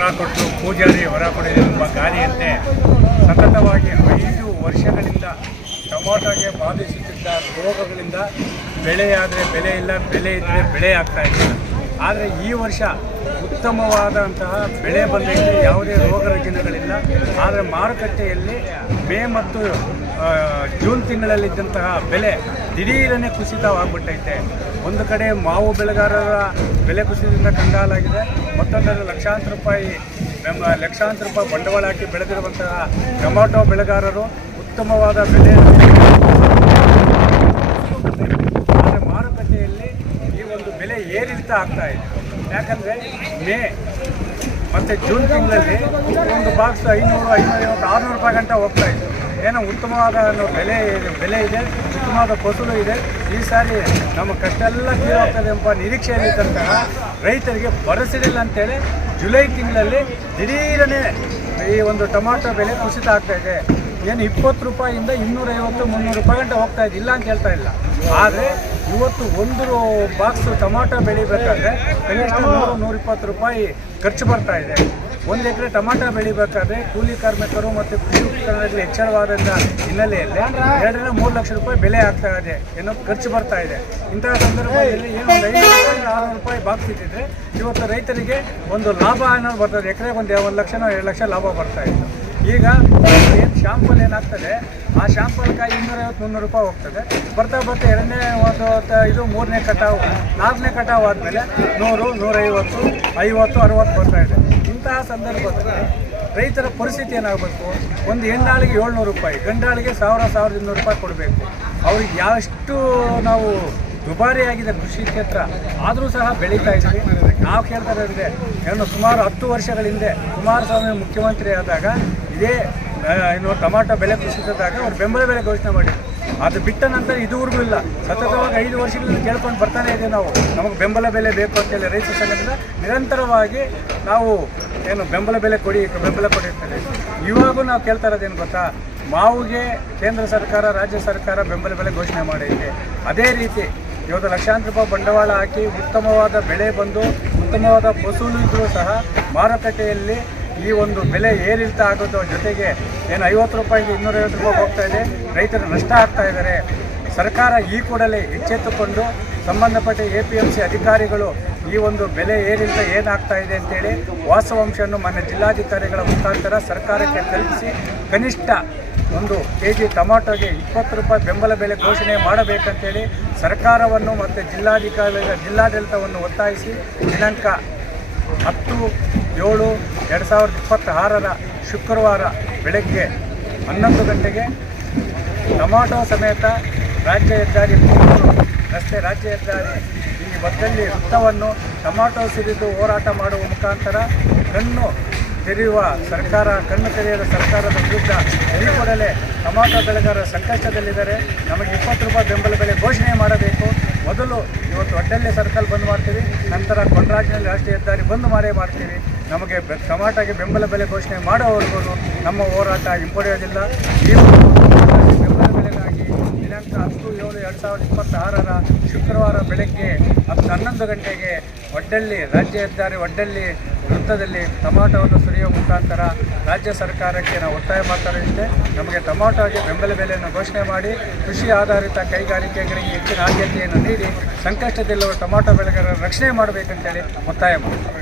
ವರ ಕೊಟ್ಟು ಪೂಜಾರಿ ವರ ಕೊಡಿದೆ ಎಂಬ ಗಾದೆಯಂತೆ ಸತತವಾಗಿ 5 ವರ್ಷಗಳಿಂದ ಟೊಮಾಟೋಗೆ ಬಾಧಿಸುತ್ತಿದ್ದ ರೋಗಗಳಿಂದ ಬೆಳೆಯಾದರೆ ಬೆಲೆ ಇಲ್ಲ, ಬೆಲೆ ಇದ್ದರೆ ಬೆಳೆ ಆಗ್ತಾ ಇಲ್ಲ. ಆದರೆ ಈ ವರ್ಷ ಉತ್ತಮವಾದಂತಹ ಬೆಳೆ ಬಂದೈತೆ, ಯಾವುದೇ ರೋಗ ರುಜಿನಗಳಿಲ್ಲ. ಆದರೆ ಮಾರುಕಟ್ಟೆಯಲ್ಲಿ ಮೇ ಮತ್ತು ಜೂನ್ ತಿಂಗಳಲ್ಲಿದ್ದಂತಹ ಬೆಲೆ ದಿಢೀರನೆ ಕುಸಿತವಾಗ್ಬಿಟ್ಟೈತೆ. ಒಂದು ಕಡೆ ಮಾವು ಬೆಳೆಗಾರರ ಬೆಲೆ ಕುಸಿತದಿಂದ ಕಂಗಾಲಾಗಿದೆ, ಮತ್ತೊಂದರಲ್ಲಿ ಲಕ್ಷಾಂತರ ರೂಪಾಯಿ ಬಂಡವಾಳ ಹಾಕಿ ಬೆಳೆದಿರುವಂತಹ ಟೊಮಾಟೊ ಬೆಳೆಗಾರರು ಉತ್ತಮವಾದ ಬೆಲೆ. ಆದರೆ ಮಾರುಕಟ್ಟೆಯಲ್ಲಿ ಈ ಒಂದು ಬೆಲೆ ಏರಿಳಿತ ಆಗ್ತಾ ಇದೆ. ಯಾಕಂದರೆ ಮೇ ಮತ್ತು ಜೂನ್ ತಿಂಗಳಲ್ಲಿ ಒಂದು ಬಾಕ್ಸ್ 500, 550, 600 ರೂಪಾಯಿ ಗಂಟ ಹೋಗ್ತಾ ಇತ್ತು. ಏನೋ ಉತ್ತಮವಾದ ಬೆಲೆ ಇದೆ, ಉತ್ತಮವಾದ ಫಸಲು ಇದೆ. ಈ ಸಾರಿ ನಮ್ಮ ಕಷ್ಟ ಎಲ್ಲ ತೀರೋಗ್ತದೆ ಎಂಬ ನಿರೀಕ್ಷೆಯಲ್ಲಿದ್ದಂತಹ ರೈತರಿಗೆ ಬರಸಿಡಿಲ್ಲ ಅಂತೇಳಿ ಜುಲೈ ತಿಂಗಳಲ್ಲಿ ದಿಢೀರನೆ ಈ ಒಂದು ಟೊಮಾಟೊ ಬೆಲೆ ಕುಸಿತ ಆಗ್ತಾಯಿದೆ. ಏನು 20 ರೂಪಾಯಿಂದ 250, 300 ರೂಪಾಯಿ ಗಂಟೆ ಹೋಗ್ತಾ ಇದೆ, ಇಲ್ಲ ಅಂತ ಹೇಳ್ತಾ ಇಲ್ಲ. ಆದರೆ ಇವತ್ತು ಒಂದು ಬಾಕ್ಸ್ ಟೊಮಾಟೊ ಬೆಳಿಬೇಕಾದ್ರೆ ಕನಿಷ್ಠ 100-120 ರೂಪಾಯಿ ಖರ್ಚು ಬರ್ತಾ ಇದೆ. 1 ಎಕರೆ ಟೊಮಾಟೊ ಬೆಳಿಬೇಕಾದ್ರೆ ಕೂಲಿ ಕಾರ್ಮಿಕರು ಮತ್ತು ಕೃಷಿ ಉಪಕರಣಗಳಲ್ಲಿ ಹೆಚ್ಚಳವಾದ ಹಿನ್ನೆಲೆಯಲ್ಲಿ 2-3 ಲಕ್ಷ ರೂಪಾಯಿ ಬೆಲೆ ಆಗ್ತಾ ಇದೆ, ಏನೋ ಖರ್ಚು ಬರ್ತಾ ಇದೆ. ಇಂತಹ ಸಂದರ್ಭದಲ್ಲಿ ಏನು 500-600 ರೂಪಾಯಿ ಬಾಕ್ಸ್ ಇದ್ದಿದ್ರೆ ಇವತ್ತು ರೈತರಿಗೆ ಒಂದು ಲಾಭ ಅನ್ನೋದು ಬರ್ತದೆ. ಎಕರೆಗೆ ಒಂದು 1 ಲಕ್ಷನೋ 2 ಲಕ್ಷ ಲಾಭ ಬರ್ತಾ ಇತ್ತು. ಈಗ ಏನು ಶಾಂಪಲ್ ಏನಾಗ್ತದೆ, ಆ ಶಾಂಪಲ್ಕಾಯಿ 250-300 ರೂಪಾಯಿ ಹೋಗ್ತದೆ. ಬರ್ತಾ ಎರಡನೇ ಇದು 3ನೇ ಕಟಾವು, 4ನೇ ಕಟಾವು ಆದಮೇಲೆ 100, 150, 50, 60 ಬರ್ತಾ ಇದೆ. ಇಂತಹ ಸಂದರ್ಭದಲ್ಲಿ ರೈತರ ಪರಿಸ್ಥಿತಿ ಏನಾಗಬೇಕು? ಒಂದು ಹೆಣ್ಣಾಳಿಗೆ 700 ರೂಪಾಯಿ, ಗಂಡಾಳಿಗೆ 1000-1200 ರೂಪಾಯಿ ಕೊಡಬೇಕು. ಅವ್ರಿಗೆ ಎಷ್ಟು ನಾವು ದುಬಾರಿಯಾಗಿದೆ ಕೃಷಿ ಕ್ಷೇತ್ರ, ಆದರೂ ಸಹ ಬೆಳೀತಾ ಇದ್ವಿ. ನಾವು ಕೇಳ್ತಾರೆ ಅಂದರೆ ಏನು ಸುಮಾರು 10 ವರ್ಷಗಳ ಹಿಂದೆ ಕುಮಾರಸ್ವಾಮಿ ಮುಖ್ಯಮಂತ್ರಿ ಆದಾಗ ಇದೇ ಟೊಮಾಟೊ ಬೆಲೆ ಕುಸಿದಾಗ ಅವ್ರು ಬೆಂಬಲ ಬೆಲೆ ಘೋಷಣೆ ಮಾಡಿದ್ರು. ಅದು ಬಿಟ್ಟ ನಂತರ ಇದುವರೆಗೂ ಇಲ್ಲ. ಸತತವಾಗಿ 5 ವರ್ಷಗಳಿಂದ ಕೇಳ್ಕೊಂಡು ಬರ್ತಾನೆ ಇದ್ದೀವಿ ನಾವು, ನಮಗೆ ಬೆಂಬಲ ಬೆಲೆ ಬೇಕು ಅಂತೇಳಿ ರೈತ ಸಂಘದಿಂದ ನಿರಂತರವಾಗಿ ನಾವು ಬೆಂಬಲ ಬೆಲೆ ಕೊಡಿರ್ತೇವೆ. ಇವಾಗೂ ನಾವು ಕೇಳ್ತಾ ಇರೋದೇನು ಗೊತ್ತಾ, ಮಾವಿಗೆ ಕೇಂದ್ರ ಸರ್ಕಾರ, ರಾಜ್ಯ ಸರ್ಕಾರ ಬೆಂಬಲ ಬೆಲೆ ಘೋಷಣೆ ಮಾಡೈತೆ. ಅದೇ ರೀತಿ ಇವತ್ತು ಲಕ್ಷಾಂತರ ರೂಪಾಯಿ ಬಂಡವಾಳ ಹಾಕಿ ಉತ್ತಮವಾದ ಬೆಳೆ ಬಂದು ಉತ್ತಮವಾದ ಫಸಲು ಇದ್ದರೂ ಸಹ ಮಾರುಕಟ್ಟೆಯಲ್ಲಿ ಈ ಒಂದು ಬೆಲೆ ಏರಿಳಿತ ಆಗೋದ್ರ ಜೊತೆಗೆ 50 ರೂಪಾಯಿಗೆ 250 ರೂಪಾಯಿ ಹೋಗ್ತಾ ಇದೆ. ರೈತರು ನಷ್ಟ ಆಗ್ತಾ ಇದ್ದಾರೆ. ಸರ್ಕಾರ ಈ ಕೂಡಲೇ ಎಚ್ಚೆತ್ತುಕೊಂಡು ಸಂಬಂಧಪಟ್ಟ APMC ಅಧಿಕಾರಿಗಳು ಈ ಒಂದು ಬೆಲೆ ಏರಿಳಿತ ಏನಾಗ್ತಾ ಇದೆ ಅಂತೇಳಿ ವಾಸ್ತವಾಂಶವನ್ನು ಮಾನ್ಯ ಜಿಲ್ಲಾಧಿಕಾರಿಗಳ ಮುಖಾಂತರ ಸರ್ಕಾರಕ್ಕೆ ತಲುಪಿಸಿ ಕನಿಷ್ಠ 1 kg ಟೊಮಾಟೋಗೆ 20 ರೂಪಾಯಿ ಬೆಂಬಲ ಬೆಲೆ ಘೋಷಣೆ ಮಾಡಬೇಕಂತೇಳಿ ಸರ್ಕಾರವನ್ನು ಮತ್ತು ಜಿಲ್ಲಾಡಳಿತವನ್ನು ಒತ್ತಾಯಿಸಿ ದಿನಾಂಕ 10/7/2026 ಶುಕ್ರವಾರ ಬೆಳಗ್ಗೆ 11 ಗಂಟೆಗೆ ಟೊಮಾಟೊ ಸಮೇತ ರಾಜ್ಯ ಹೆದ್ದಾರಿ 3 ರಸ್ತೆ ರಾಜ್ಯ ಹೆದ್ದಾರಿ ಈ ಒತ್ತಲ್ಲಿ ವೃತ್ತವನ್ನು ಟೊಮಾಟೊ ಸುರಿದು ಹೋರಾಟ ಮಾಡುವ ಮುಖಾಂತರ ಕಣ್ಣು ತೆರೆಯದ ಸರ್ಕಾರದ ವಿರುದ್ಧ ಈ ಕೂಡಲೇ ಟೊಮಾಟೊ ಬೆಳೆಗಾರರ ಸಂಕಷ್ಟದಲ್ಲಿದ್ದಾರೆ. ನಮಗೆ 20 ರೂಪಾಯಿ ಬೆಂಬಲ ಬೆಲೆ ಘೋಷಣೆ ಮಾಡಬೇಕು. ಮೊದಲು ಇವತ್ತು ಒಡ್ಡಲ್ಲಿ ಸರ್ಕಲ್ ಬಂದ್ ಮಾಡ್ತೀವಿ, ನಂತರ ಕೊಂಡರಾಜಿನಲ್ಲಿ ರಾಷ್ಟ್ರೀಯ ಹೆದ್ದಾರಿ ಬಂದ್ ಮಾಡ್ತೀವಿ. ನಮಗೆ ಟೊಮಾಟೋಗೆ ಬೆಂಬಲ ಬೆಲೆ ಘೋಷಣೆ ಮಾಡೋವರೆಗೂ ನಮ್ಮ ಹೋರಾಟ ಹಿಂಪಡೆಯೋದಿಲ್ಲ. ಈ ಬೆಂಬಲ ಬೆಲೆಗಾಗಿ ದಿನಾಂಕ 10/7/2026 ಶುಕ್ರವಾರ ಬೆಳಗ್ಗೆ 11 ಗಂಟೆಗೆ ಒಡ್ಡಲ್ಲಿ ರಾಜ್ಯ ಹೆದ್ದಾರಿ ಒಡ್ಡಲ್ಲಿ ವೃತ್ತದಲ್ಲಿ ಟೊಮಾಟೋವನ್ನು ಸುರಿಯುವ ಮುಖಾಂತರ ರಾಜ್ಯ ಸರ್ಕಾರಕ್ಕೆ ನಾವು ಒತ್ತಾಯ ಮಾಡ್ತಾ ಇದ್ದೆ. ನಮಗೆ ಟೊಮಾಟೋಗೆ ಬೆಂಬಲ ಬೆಲೆಯನ್ನು ಘೋಷಣೆ ಮಾಡಿ ಕೃಷಿ ಆಧಾರಿತ ಕೈಗಾರಿಕೆಗಳಿಗೆ ಹೆಚ್ಚಿನ ಆದ್ಯತೆಯನ್ನು ನೀಡಿ ಸಂಕಷ್ಟದಲ್ಲಿರುವ ಟೊಮಾಟೊ ಬೆಳೆಗಾರರ ರಕ್ಷಣೆ ಮಾಡಬೇಕಂತೇಳಿ ಒತ್ತಾಯ ಮಾಡ್ತಾರೆ.